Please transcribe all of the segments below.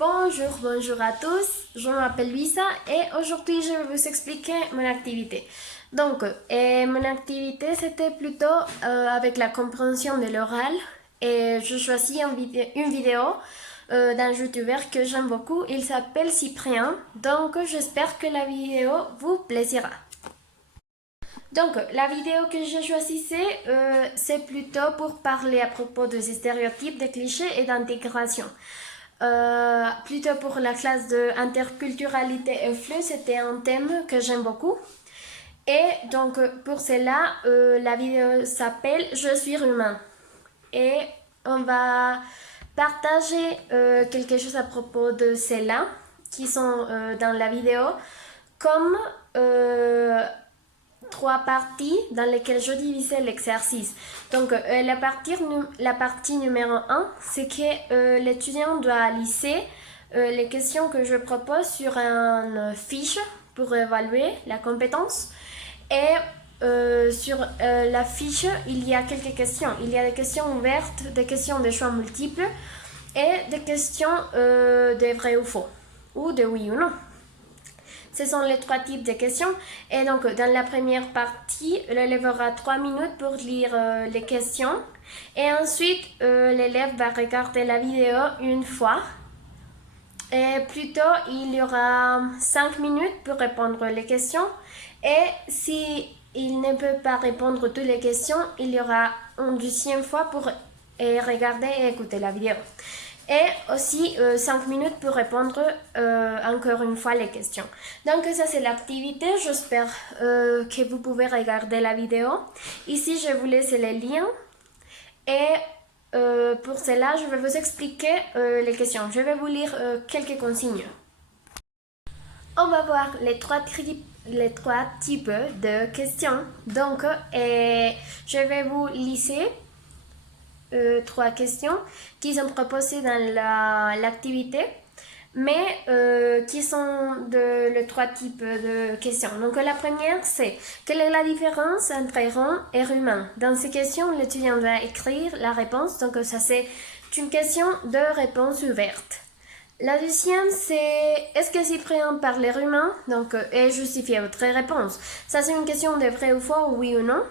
Bonjour à tous, je m'appelle Luisa et aujourd'hui je vais vous expliquer mon activité. Donc, mon activité c'était plutôt avec la compréhension de l'oral et je choisis une vidéo d'un youtubeur que j'aime beaucoup, il s'appelle Cyprien, donc j'espère que la vidéo vous plaisira. Donc, la vidéo que j'ai choisie, c'est plutôt pour parler à propos de ces stéréotypes, des clichés et d'intégration. Plutôt pour la classe de interculturalité et flux, c'était un thème que j'aime beaucoup. Et donc, pour cela, la vidéo s'appelle Je suis humain. Et on va partager quelque chose à propos de celles-là qui sont dans la vidéo, comme trois parties dans lesquelles je divisais l'exercice. Donc, la partie numéro 1, c'est que l'étudiant doit lister les questions que je propose sur une fiche pour évaluer la compétence. Et sur la fiche, il y a quelques questions. Il y a des questions ouvertes, des questions de choix multiples et des questions de vrai ou faux, ou de oui ou non. Ce sont les trois types de questions. Et donc, dans la première partie, l'élève aura 3 minutes pour lire les questions. Et ensuite, l'élève va regarder la vidéo une fois. Et plutôt, il y aura 5 minutes pour répondre les questions. Et si il ne peut pas répondre toutes les questions, il y aura une deuxième fois pour regarder et écouter la vidéo. Et aussi 5 minutes pour répondre encore une fois les questions. Donc ça c'est l'activité, j'espère que vous pouvez regarder la vidéo. Ici je vous laisse les liens et pour cela je vais vous expliquer les questions. Je vais vous lire quelques consignes. On va voir les trois types de questions. Donc je vais vous lister trois questions qui sont proposées dans l'activité, mais qui sont les trois types de questions. Donc la première, c'est quelle est la différence entre rond et humain? Dans ces questions, l'étudiant doit écrire la réponse, donc ça c'est une question de réponse ouverte. La deuxième, c'est est-ce que Cyprien parle humain? Donc, et justifiez votre réponse. Ça c'est une question de vrai ou faux, oui ou non.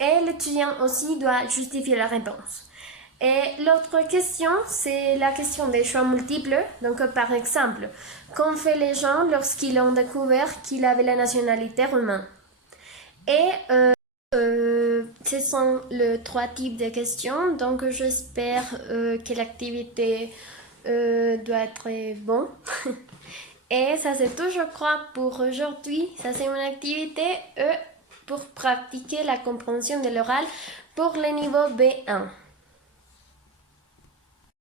Et l'étudiant aussi doit justifier la réponse. Et l'autre question, c'est la question des choix multiples. Donc, par exemple, qu'ont fait les gens lorsqu'ils ont découvert qu'il avait la nationalité roumaine? Et ce sont les trois types de questions. Donc, j'espère que l'activité doit être bonne. Et ça, c'est tout, je crois, pour aujourd'hui. Ça, c'est mon activité pour pratiquer la compréhension de l'oral pour le niveau B1.